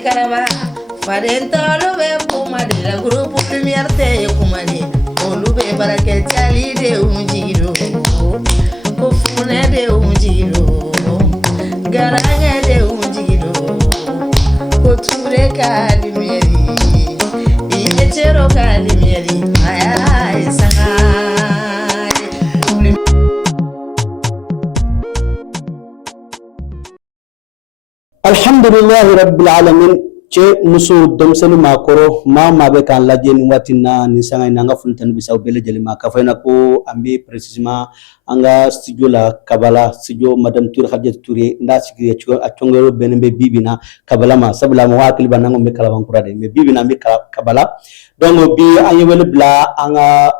karaba Farentalo be kumade la groupe lumière te kumade Olube barake tali de unjiro Ko fune de unjiro Garanya de unjiro Ko ture ka lumière Ichero ka lumière Ay sanga Alhamdulillah Rabbil Alamin che muso domselu makoro ma be kan laje ni watina ni sanga nanga funtan bisaw bele jeli ma ka fayna ko ambi précisément anga studio la Kabala studio madame Touré Khadija Touré nda sigi a chongero benembe bibina Kabala ma sabla ma wakil banango me kala wankurade me bibina me Kabala donc bi anyewele bla anga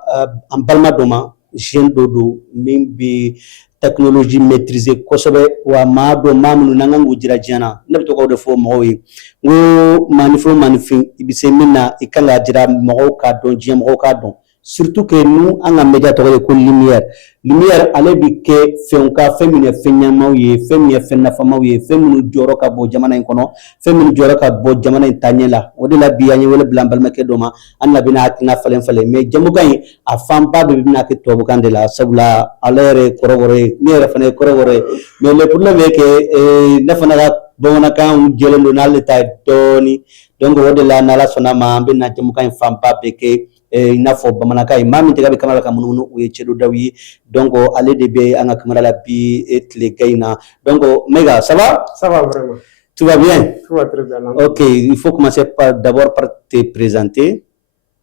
ambalma doma jeune dodo mimbi technologie maîtrisée kosobe wa mado mamunu nangangu jira jana nabto ko defo mowi ngo manifin ibise minna ikanga jira mo ka don jia mo ka don surtout que nous en média to ko lumière ale bi ke fenka femine fenyamaw ye femie fenna famaw ye feminu joro ka bo jamana en kono feminu joro ka bo jamana en tanyela odela biyanye wala blambal make doma annabi na akina falen mais jamugan a famba be bina ke to bukandela sabula alere korogore nere fane korogore mais le problème est que nafana ga bona kan jelendo nalita doni donc odela nala sona ma ambina jamugan famba be ke ina fo bamanaka imam tigabe kamala kamununu we chedo dawi donc aller de be anga kamala la bi et les gaina donc méga ça va vraiment, tout va bien, tout va très bien. OK, il faut commencer d'abord par te présenter.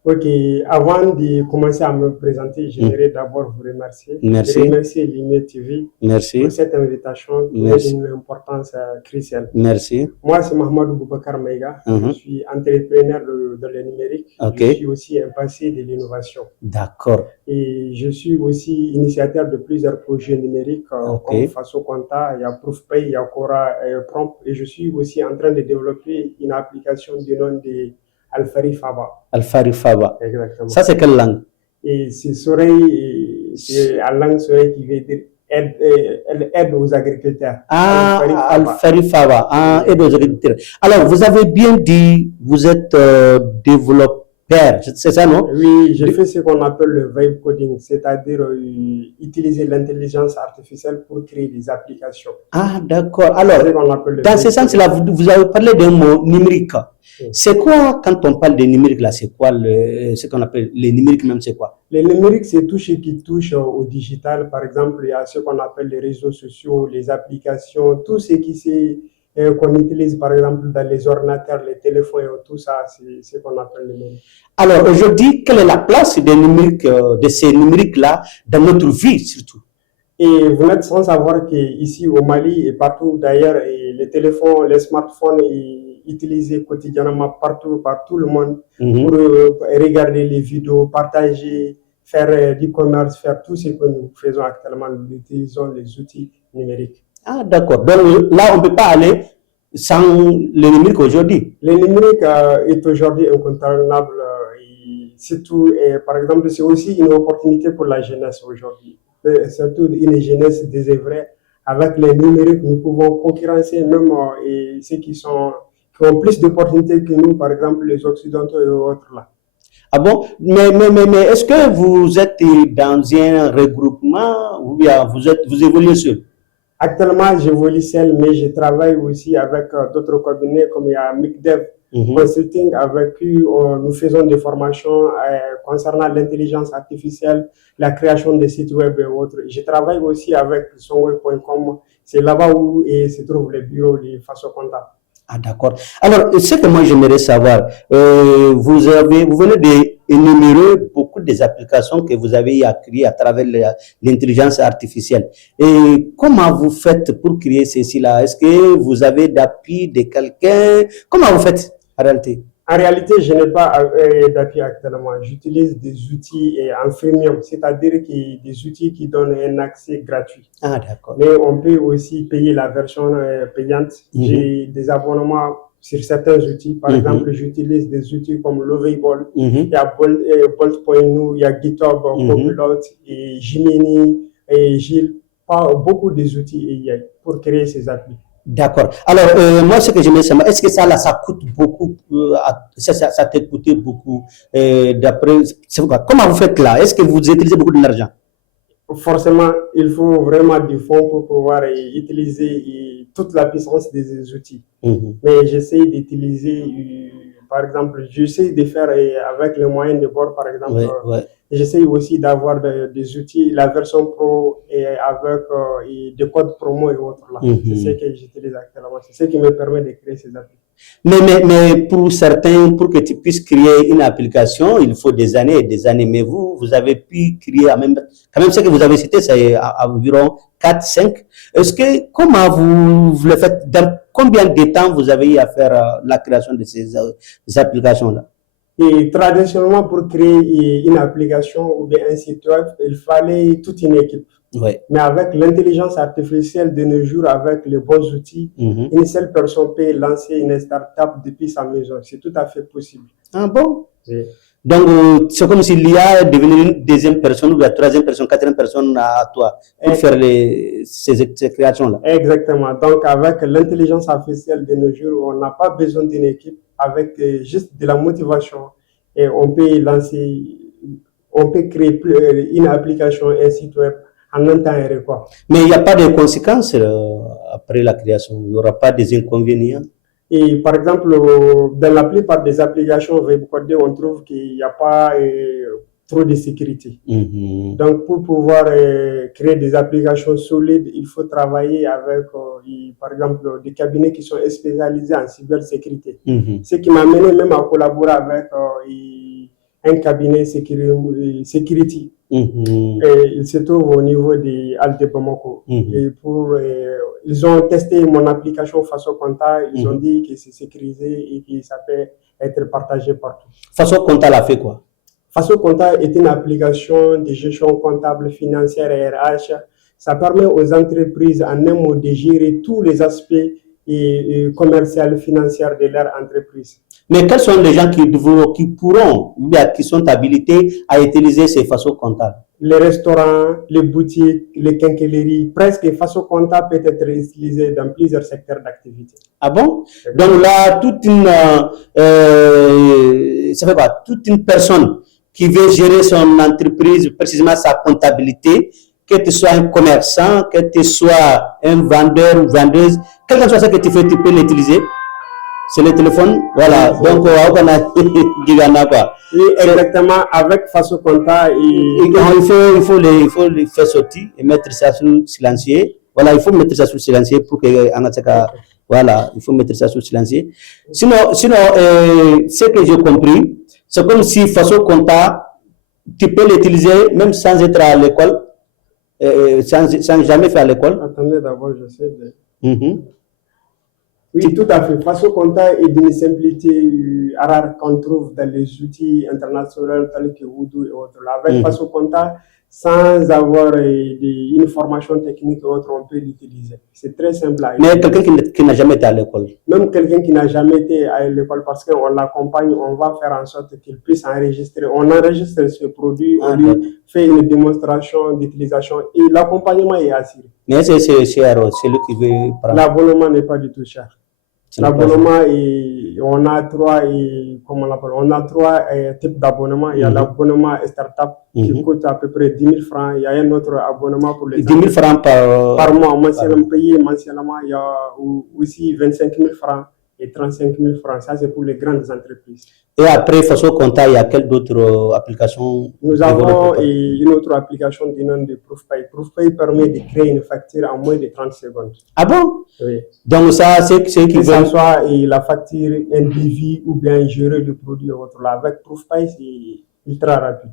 Ok, avant de commencer à me présenter, j'aimerais d'abord vous remercier. Merci. Je remercie Lumière TV Merci. pour cette invitation qui est d'une importance cruciale. Merci. Moi, c'est Mohamedou Boubacar Maïga. Je suis entrepreneur dans le numérique. Okay. Je suis aussi un passé de l'innovation. D'accord. Et je suis aussi initiateur de plusieurs projets numériques comme Faso Conta, il y a ProofPay, il y a Cora Prompt. Et je suis aussi en train de développer une application du nom de Alfari Faba. Alfari Faba. Exactement. Ça, c'est quelle langue? Et c'est Soreille, c'est la langue Soreille qui veut dire aide aux agriculteurs. Ah, Alfari Faba. Ah, aide aux agriculteurs. Alors, vous avez bien dit, vous êtes développeur, c'est ça, non? Oui, j'ai fait ce qu'on appelle le vibe coding, c'est-à-dire utiliser l'intelligence artificielle pour créer des applications. Ah, d'accord. Alors, dans ce sens-là, vous avez parlé d'un mot numérique. C'est quoi, quand on parle de numérique, là, c'est quoi ce qu'on appelle les numériques même, c'est quoi? Les numériques, c'est tout ce qui touche au digital. Par exemple, il y a ce qu'on appelle les réseaux sociaux, les applications, tout ce qui qu'on utilise par exemple dans les ordinateurs, les téléphones, tout ça, c'est ce qu'on appelle le numérique. Alors aujourd'hui, quelle est la place des numériques, de ces numériques-là dans notre vie surtout? Et vous n'êtes sans savoir qu'ici au Mali et partout d'ailleurs, les téléphones, les smartphones sont utilisés quotidiennement partout, par tout le monde pour regarder les vidéos, partager, faire du commerce, faire tout ce que nous faisons actuellement. Nous utilisons les outils numériques. Ah d'accord, donc là on ne peut pas aller sans le numérique aujourd'hui. Le numérique est aujourd'hui incontournable, surtout, par exemple, c'est aussi une opportunité pour la jeunesse aujourd'hui. Surtout une jeunesse désœuvrée. Avec les numériques, nous pouvons concurrencer même ceux qui ont plus d'opportunités que nous, par exemple les Occidentaux et autres là. Ah bon? Mais est-ce que vous êtes dans un regroupement ou bien vous évoluez seul? Actuellement, j'évolue seul, mais je travaille aussi avec d'autres cabinets comme il y a MICDEV Consulting, avec qui nous faisons des formations concernant l'intelligence artificielle, la création des sites web et autres. Je travaille aussi avec sonweb.com, c'est là-bas où se trouve le bureau de Faso Conta. Ah d'accord. Alors, ce que moi j'aimerais savoir, vous venez d'énumérer beaucoup des applications que vous avez créées à travers l'intelligence artificielle. Et comment vous faites pour créer ceci-là? Est-ce que vous avez d'appui de quelqu'un? Comment vous faites en réalité? En réalité, je n'ai pas d'appui actuellement. J'utilise des outils en freemium, c'est-à-dire des outils qui donnent un accès gratuit. Ah, d'accord. Mais on peut aussi payer la version payante. J'ai des abonnements sur certains outils. Par exemple, j'utilise des outils comme Lovable, il y a Bolt.nu, il y a GitHub, Copilot, et Gemini, et Gilles. Beaucoup des outils pour créer ces applis. D'accord. Alors, moi, ce que j'aimerais savoir, est-ce que ça, là, ça coûte beaucoup, ça t'a coûté beaucoup, d'après, comment vous faites là? Est-ce que vous utilisez beaucoup d'argent? Forcément, il faut vraiment du fonds pour pouvoir utiliser toute la puissance des outils. Mais j'essaie d'utiliser, par exemple, j'essaie de faire avec les moyens de bord, par exemple. J'essaie aussi d'avoir des outils, la version pro et avec des codes promo et autres là. C'est ce que j'utilise actuellement. C'est ce qui me permet de créer ces applications. Mais pour certains, pour que tu puisses créer une application, il faut des années et des années. Mais vous avez pu créer, quand même ce que vous avez cité, c'est environ 4, 5. Est-ce que, comment vous le faites, dans combien de temps vous avez eu à faire la création de ces applications-là? Et traditionnellement, pour créer une application ou bien un site web, il fallait toute une équipe. Mais avec l'intelligence artificielle de nos jours, avec les bons outils, une seule personne peut lancer une start-up depuis sa maison. C'est tout à fait possible. Ah bon? Oui. Donc, c'est comme s'il y a devenu une deuxième personne ou la troisième personne, quatrième personne à toi pour faire ces créations-là. Exactement. Donc, avec l'intelligence artificielle de nos jours, on n'a pas besoin d'une équipe. Avec juste de la motivation, et on peut lancer, on peut créer une application, un site web en un temps et record. Mais il n'y a pas de conséquences après la création, il n'y aura pas des inconvénients. Et par exemple, dans la plupart des applications web codées, on trouve qu'il n'y a pas trop de sécurité. Donc, pour pouvoir créer des applications solides, il faut travailler avec, par exemple, des cabinets qui sont spécialisés en cybersécurité. Ce qui m'a amené même à collaborer avec un cabinet security. Et il se trouve au niveau de Alde Bamako. Et ils ont testé mon application Faso Compta. Ils ont dit que c'est sécurisé et que ça peut être partagé partout. Faso Compta l'a fait quoi? Faso Compta est une application de gestion comptable, financière et RH. Ça permet aux entreprises en un mot de gérer tous les aspects commerciaux, financiers de leur entreprise. Mais quels sont les gens qui pourront, ou bien qui sont habilités à utiliser ces Faso Comptables? Les restaurants, les boutiques, les quincailleries, presque Faso Compta peut être utilisé dans plusieurs secteurs d'activité. Ah bon? Donc là, ça fait quoi? Toute une personne qui veut gérer son entreprise, précisément sa comptabilité, que tu sois un commerçant, que tu sois un vendeur ou vendeuse, quel que soit ce que tu fais, tu peux l'utiliser. C'est le téléphone, voilà. Donc, on a quoi. Oui, exactement. Avec Faso Compta, il faut les faire sortir et mettre ça sur silencieux. Voilà, il faut mettre ça sur silencieux pour que voilà, il faut mettre ça sur silencieux. Sinon, ce que j'ai compris, c'est comme si Faso Compta, tu peux l'utiliser même sans être à l'école, sans jamais faire l'école. Attendez d'abord, j'essaie de... Oui, tout à fait. Faso Compta est d'une simplicité rare qu'on trouve dans les outils internationaux tels que Voodoo et autres. Avec Faso Compta, sans avoir une formation technique et autres, on peut l'utiliser. C'est très simple à utiliser. Mais quelqu'un qui n'a jamais été à l'école? Même quelqu'un qui n'a jamais été à l'école, parce qu'on l'accompagne, on va faire en sorte qu'il puisse enregistrer. On enregistre ce produit, on lui fait une démonstration d'utilisation et l'accompagnement est assuré. Mais c'est cher, c'est lui qui veut prendre. L'abonnement n'est pas du tout cher. L'abonnement, on a trois types d'abonnements. Il y a l'abonnement startup qui coûte à peu près 10 000 francs. Il y a un autre abonnement pour les 10 000 francs par mois, mensuellement payé. Mensuellement, il y a aussi 25 000 francs et 35 000 francs. Ça, c'est pour les grandes entreprises. Et après Faso Compta, il y a quelle autre application? Nous avons une autre application du nom de ProofPay. ProofPay permet de créer une facture en moins de 30 secondes. Ah bon? Oui. Donc ça, c'est qui veut... Que ce soit la facture, un devis ou bien gérer le produit ou autre. Là, avec ProofPay, c'est ultra rapide.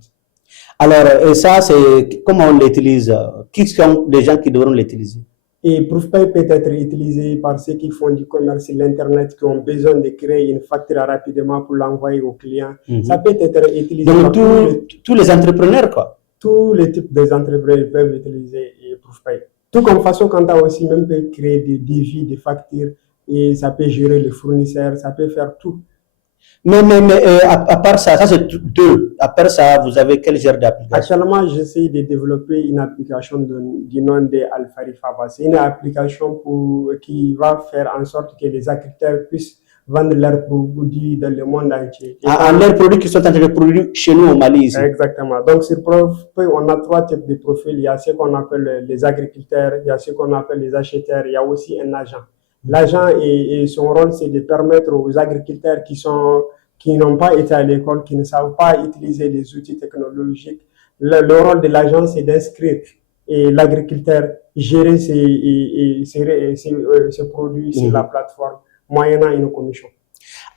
Alors, ça, c'est comment on l'utilise? Qui sont les gens qui devront l'utiliser? Et ProofPay peut être utilisé par ceux qui font du commerce sur l'Internet, qui ont besoin de créer une facture rapidement pour l'envoyer aux clients. Ça peut être utilisé par tous les entrepreneurs, quoi. Tous les types d'entrepreneurs peuvent utiliser ProofPay. Tout comme Faso Compta aussi, même peut créer des devis, des factures, et ça peut gérer les fournisseurs, ça peut faire tout. Mais à part ça, ça c'est deux. À part ça, vous avez quel genre d'application? Actuellement, j'essaie de développer une application du nom de Alfarifaba. C'est une application qui va faire en sorte que les agriculteurs puissent vendre leurs produits dans le monde entier. Leurs produits qui sont en train de produire chez nous au Mali ici. Exactement. Donc, sur profil, on a 3 types de profils. Il y a ce qu'on appelle les agriculteurs, il y a ce qu'on appelle les acheteurs, il y a aussi un agent. L'agent et son rôle, c'est de permettre aux agriculteurs qui n'ont pas été à l'école, qui ne savent pas utiliser les outils technologiques. Le rôle de l'agent, c'est d'inscrire et l'agriculteur gérer ses produits sur la plateforme, moyennant une commission.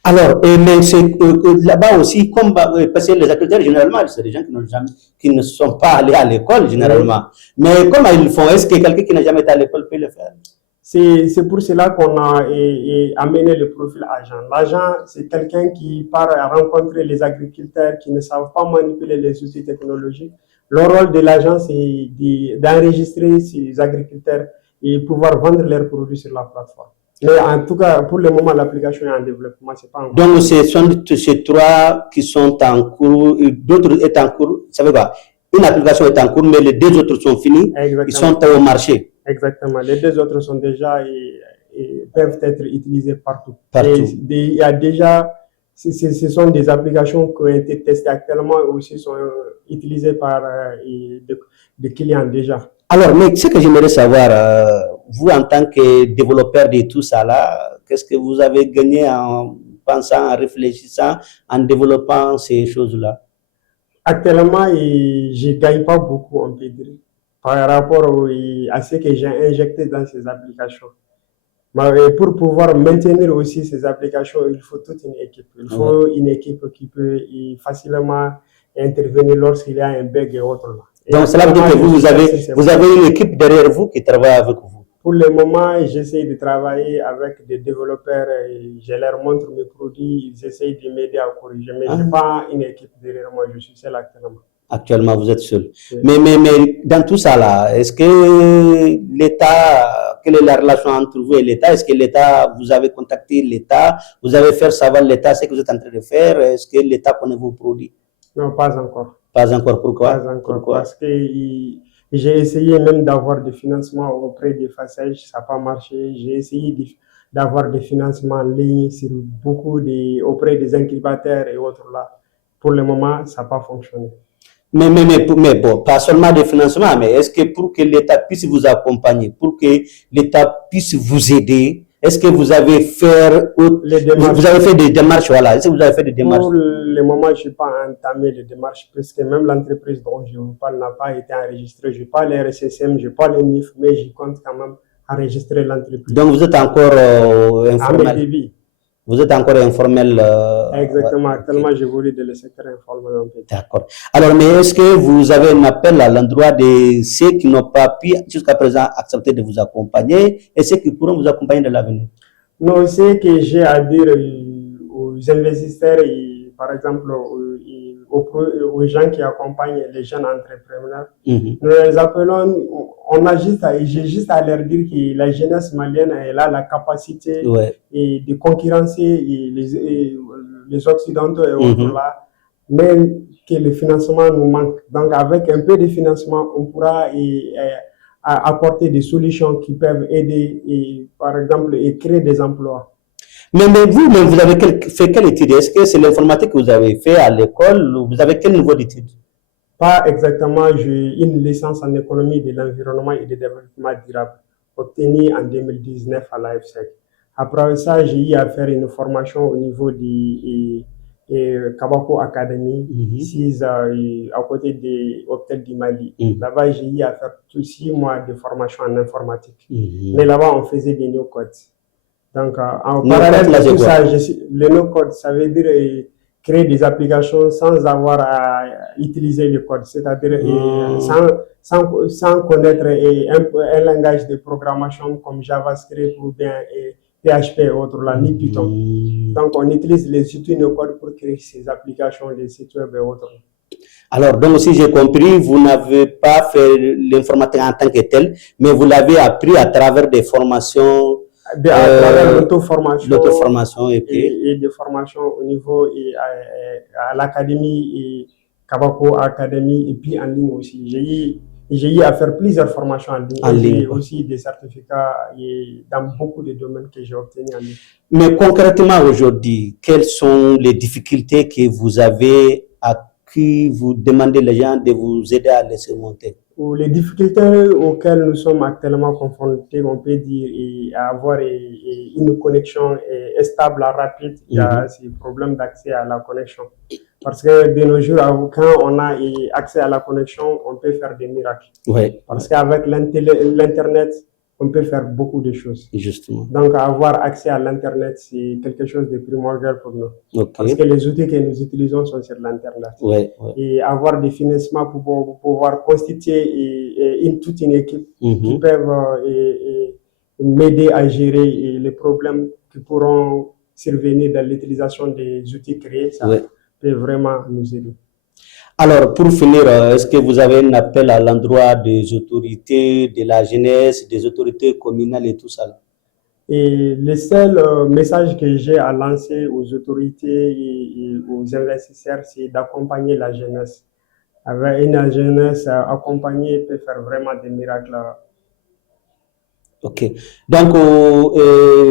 Alors, mais c'est là-bas aussi, comme parce que les agriculteurs, généralement, c'est des gens qui ne sont pas allés à l'école, généralement. Mais comment ils font? Est-ce que quelqu'un qui n'a jamais été à l'école peut le faire? C'est pour cela qu'on a amené le profil agent. L'agent, c'est quelqu'un qui part à rencontrer les agriculteurs qui ne savent pas manipuler les outils technologiques. Le rôle de l'agent, c'est d'enregistrer ces agriculteurs et pouvoir vendre leurs produits sur la plateforme. Mais en tout cas, pour le moment, l'application est en développement. C'est pas encore. Donc, ce sont ces 3 qui sont en cours, d'autres sont en cours. Ça veut dire, une application est en cours, mais les 2 autres sont finis. Exactement. Ils sont au marché. Exactement. Les 2 autres sont déjà et peuvent être utilisés partout. Il y a déjà, ce sont des applications qui ont été testées actuellement et aussi sont utilisées par des clients déjà. Alors, mais ce que j'aimerais savoir, vous en tant que développeur de tout ça là, qu'est-ce que vous avez gagné en pensant, en réfléchissant, en développant ces choses-là? Actuellement, je ne gagne pas beaucoup, on peut dire, par rapport à ce que j'ai injecté dans ces applications. Mais pour pouvoir maintenir aussi ces applications, il faut toute une équipe. Il faut une équipe qui peut facilement intervenir lorsqu'il y a un bug et autres. Donc, cela veut dire que vous avez une équipe derrière vous qui travaille avec vous. Pour le moment, j'essaie de travailler avec des développeurs. Je leur montre mes produits, ils essayent de m'aider à corriger. Mais je n'ai pas une équipe derrière moi, je suis seul actuellement. Actuellement, vous êtes seul. Oui. Mais dans tout ça, là, est-ce que l'État, quelle est la relation entre vous et l'État? Est-ce que l'État, vous avez contacté l'État? Vous avez fait savoir l'État ce que vous êtes en train de faire? Est-ce que l'État connaît vos produits? Non, pas encore. Pas encore, pourquoi? Pas encore, pourquoi? Parce que j'ai essayé même d'avoir des financements auprès des FACEJ, ça n'a pas marché. J'ai essayé d'avoir des financements en ligne sur auprès des incubateurs et autres là. Pour le moment, ça n'a pas fonctionné. Mais bon, pas seulement des financements, mais est-ce que pour que l'État puisse vous accompagner, pour que l'État puisse vous aider, est-ce que vous avez fait des démarches, voilà, est-ce que vous avez fait des démarches? Pour le moment, je n'ai pas entamé les démarches, puisque même l'entreprise dont je vous parle n'a pas été enregistrée. Je n'ai pas les RSSM, je n'ai pas les NIF, mais je compte quand même enregistrer l'entreprise. Donc vous êtes encore informel? Vous êtes encore informel? Exactement, actuellement j'évolue dans le secteur informel. D'accord. Alors, mais est-ce que vous avez un appel à l'endroit de ceux qui n'ont pas pu jusqu'à présent accepter de vous accompagner et ceux qui pourront vous accompagner dans l'avenir? Non, ce que j'ai à dire aux investisseurs, par exemple aux gens qui accompagnent les jeunes entrepreneurs, nous les appelons, j'ai juste à leur dire que la jeunesse malienne elle a la capacité de concurrencer les Occidentaux et autres là, mais que le financement nous manque. Donc avec un peu de financement, on pourra apporter des solutions qui peuvent aider, par exemple, et créer des emplois. Mais vous-même, vous avez fait quelle étude? Est-ce que c'est l'informatique que vous avez fait à l'école? Vous avez quel niveau d'études? Pas exactement. J'ai une licence en économie de l'environnement et du développement durable, obtenue en 2019 à l'AFSEC. Après ça, j'ai eu à faire une formation au niveau de Kabako Academy, à côté de l'hôtel du Mali. Là-bas, j'ai eu à faire 6 mois de formation en informatique. Mais là-bas, on faisait des no-codes. Donc, en parallèle de tout ça, le no-code, ça veut dire créer des applications sans avoir à utiliser le code, c'est-à-dire sans connaître un langage de programmation comme JavaScript ou bien PHP et autres, là, ni Python. Donc, on utilise les outils no-code pour créer ces applications, des sites web et autres. Alors, donc, si j'ai compris, vous n'avez pas fait l'informatique en tant que tel, mais vous l'avez appris à travers des formations. à travers l'auto-formation et des formations au niveau et à l'académie et Kabako Academy et puis en ligne aussi. J'ai eu à faire plusieurs formations en ligne. J'ai aussi des certificats dans beaucoup de domaines que j'ai obtenus en ligne. Mais concrètement aujourd'hui, quelles sont les difficultés que vous avez à qui vous demandez les gens de vous aider à les surmonter? Les difficultés auxquelles nous sommes actuellement confrontés, on peut dire, et à avoir une connexion stable, rapide, il y a ces problèmes d'accès à la connexion. Parce que de nos jours, quand on a accès à la connexion, on peut faire des miracles. Parce qu'avec l'Internet, on peut faire beaucoup de choses. Justement. Donc, avoir accès à l'Internet, c'est quelque chose de primordial pour nous. Parce que les outils que nous utilisons sont sur l'Internet. Et avoir des financements pour pouvoir constituer toute une équipe qui peuvent m'aider à gérer les problèmes qui pourront survenir dans l'utilisation des outils créés. Ça peut vraiment nous aider. Alors, pour finir, est-ce que vous avez un appel à l'endroit des autorités, de la jeunesse, des autorités communales et tout ça? Et le seul message que j'ai à lancer aux autorités et aux investisseurs, c'est d'accompagner la jeunesse. Avec une jeunesse accompagnée peut faire vraiment des miracles. Ok. Donc,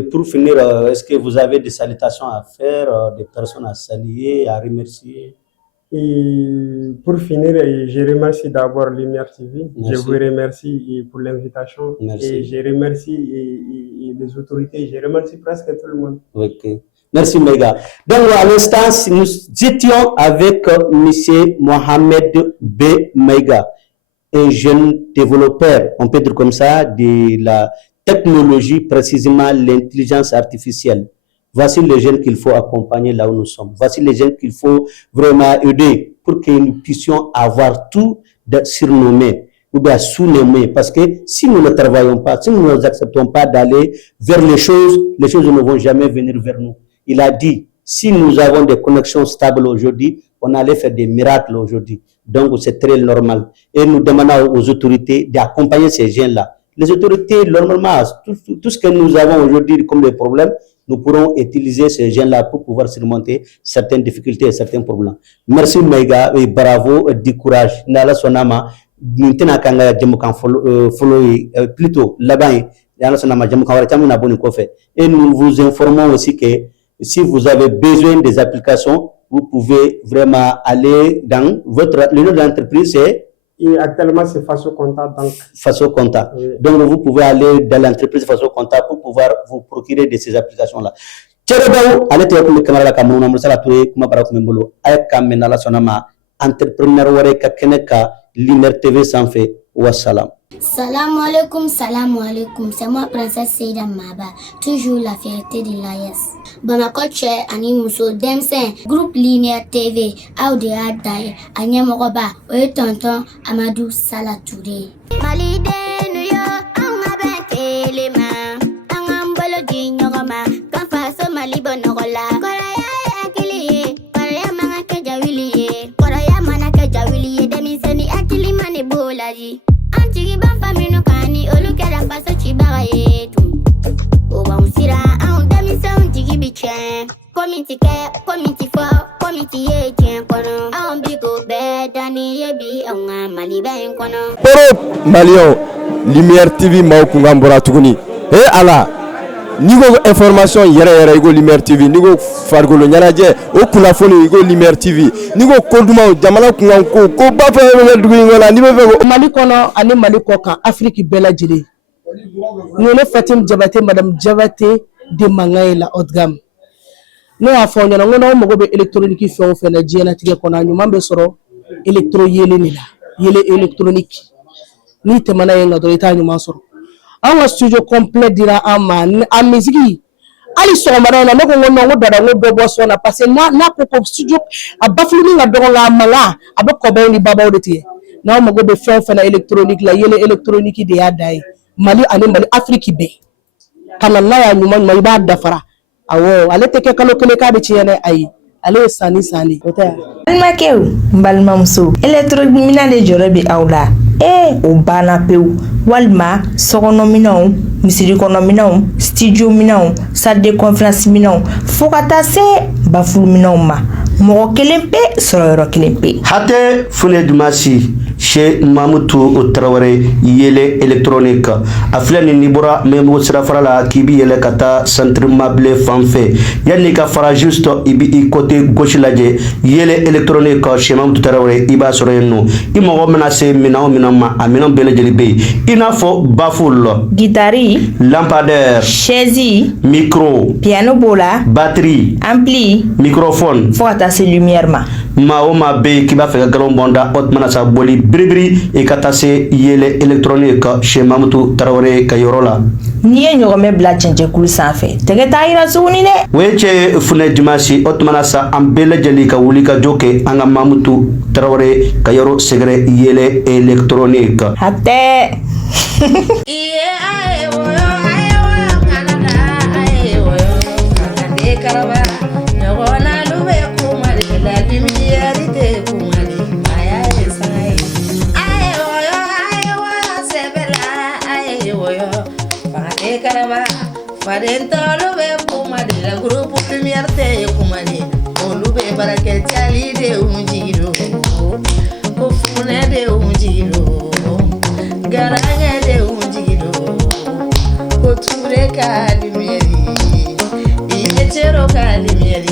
pour finir, est-ce que vous avez des salutations à faire, des personnes à saluer, à remercier? Et pour finir, je remercie d'abord Lumière TV. Merci. Je vous remercie pour l'invitation. Et je remercie les autorités. Je remercie presque tout le monde. Ok. Merci, Mega. Donc, à l'instant, nous étions avec M. Mohamed B. Mega, un jeune développeur, on peut dire comme ça, de la technologie, précisément l'intelligence artificielle. Voici les jeunes qu'il faut accompagner là où nous sommes. Voici les jeunes qu'il faut vraiment aider pour que nous puissions avoir tout surnommé ou bien sous-nommé. Parce que si nous ne travaillons pas, si nous n'acceptons pas d'aller vers les choses ne vont jamais venir vers nous. Il a dit, si nous avons des connexions stables aujourd'hui, on allait faire des miracles aujourd'hui. Donc, c'est très normal. Et nous demandons aux autorités d'accompagner ces jeunes-là. Les autorités, normalement, tout ce que nous avons aujourd'hui comme des problèmes, nous pourrons utiliser ces jeunes-là pour pouvoir surmonter certaines difficultés et certains problèmes. Merci Mega et bravo, du courage. Nala sonama, maintenant kanga jamukan follow plutôt là-bas, nala sonama jamukan wala chamina boni kofe. Et nous vous informons aussi que si vous avez besoin des applications, vous pouvez vraiment aller dans le nom de l'entreprise, c'est et actuellement, c'est Faso Conta. Faso Conta. Oui. Donc, vous pouvez aller dans l'entreprise Faso Conta pour pouvoir vous procurer de ces applications-là. Tchérebaou, allez te comme camarade Cameroun, Amoussa la Touré, comme Barak Membolo, avec Kamena la Sonama, entrepreneur Wareka Keneka, Lumière TV sans fait, wassalam. Salam alaikum, c'est moi Princesse Seida Maba, toujours la fierté de l'AES. Bamako Tche, Ani Mousso, Demsen, groupe Lumière TV, Audi Adai, Anyamoroba, Oye Tonton, Amadou Salatouré. Malide, Nuyo, Anga Benkelema, Angambolo Dinyoroma, Kanfaso Malibonorola, Koraya Akili, Koraya Manaka Jawili, Koraya Manaka Jawili, Demiseni Akili Manebolaji. Antigi ban famino kani olukela paso chibara yetu oba usira an demi sound tigi bichen community for community ye tien kono an bigo be dani yebi an mali ben kono Europe Malion Lumière TV ma kungambora tuguni ala nigo information yere igo Lumière TV nigo fargolo nyaraje o kulafoni igo Lumière TV nigo koduma jamana kunganko ko ba fa dugu ngala ni be fe Mali kono ani Mali kokan Afrique bela jire ngene Fatim Jabate madame Jabate de Mangaila Otgam no afonya na ngona mo be électronique fe fe na jena tige kono nyuma be soro électro yele ni la yele électronique ni te mana yenga do ita nyuma soro awa studio complet dira ama a musique ali so mara na ko ngono dada ngo do boso na parce na ko studio a bafulu nga do nga mala abako be ni baba odete na mo go be fe na électronique la yele électronique de adai Mali ani Mali Afrique be kana na ya nyuma mai ba dafara awo ale teke kalo kele ka be chiyane ai ale sani ota almakew balmamso électronique mina de jorobi awla o banna pewu walima sokɔnɔ minɛnw misiri kɔnɔ minɛnw studio minɛnw salle de conférence minɛnw fo ka taa se bafulu minɛnw ma mɔgɔ kelen pe sɔrɔ yɔrɔ kelen pe hate fune dumasi Che Mamutu Traoré yele électronique a filɛ ni bɔra memo sirafara la k'i bi yɛlɛ ka taa centre meublé fan fɛ yanni ka fara juste i bi i côté gauche lajɛ yele électronique Che Mamutu Traoré i b'a sɔrɔ yen nɔ i mɔgɔ mana se minɛn o minɛn ma a minɛn bɛɛ lajɛlen bɛ yen i n'a fɔ baffle guitare lampadaire chaise micro piano b'o la batterie ampli microphone fo ka taa se lumière ma maa o maa bɛ yen k'i b'a fɛ ka galon bɔnda o tuma na sa boli biribiri i ka taa se yele électronique Che Mamutu Traoré ka yɔrɔ la n'i ye ɲɔgɔnmɛ bila cɛncɛnkulu sanfɛ tɛgɛ t'a yira tuguni dɛ o ye cɛ funɛ dimanche o tuma na sa an bɛɛ lajɛlen ka wuli ka jɔ kɛ an ka Mamutu Traoré ka yɔrɔ sɛgɛrɛ yele électronique hatɛ Farentalo be kumadi la groupe lumière te kumadi olu be barake tali de unjiro ko fune de unjiro garanya de unjiro ko ture ka lumière ietero ka lumière